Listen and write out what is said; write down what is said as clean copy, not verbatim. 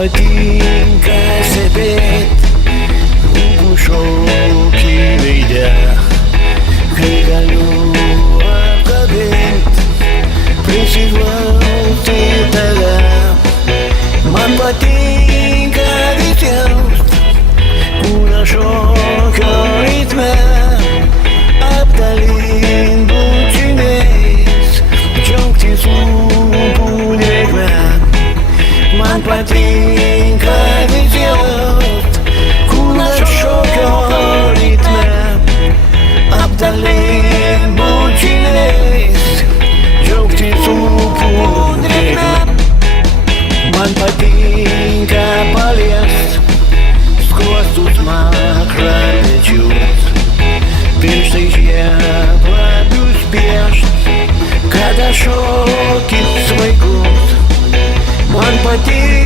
patinka stebėt lūpų šokį veide, kai galiu apkabint, prisiglausti tave. Man patinka visiems kūno šokio ritme, apdalint bučiniais, džiaugtis lūpų drėgme. Man patinka visiems kūno šokio ritme, apdalint bučiniais, džiaugtis lūpų drėgme. Man patinka paliest skruostus, smakrą, pečius, pirštai žiedlapius piešt, kada šokis svaigus. Man patinka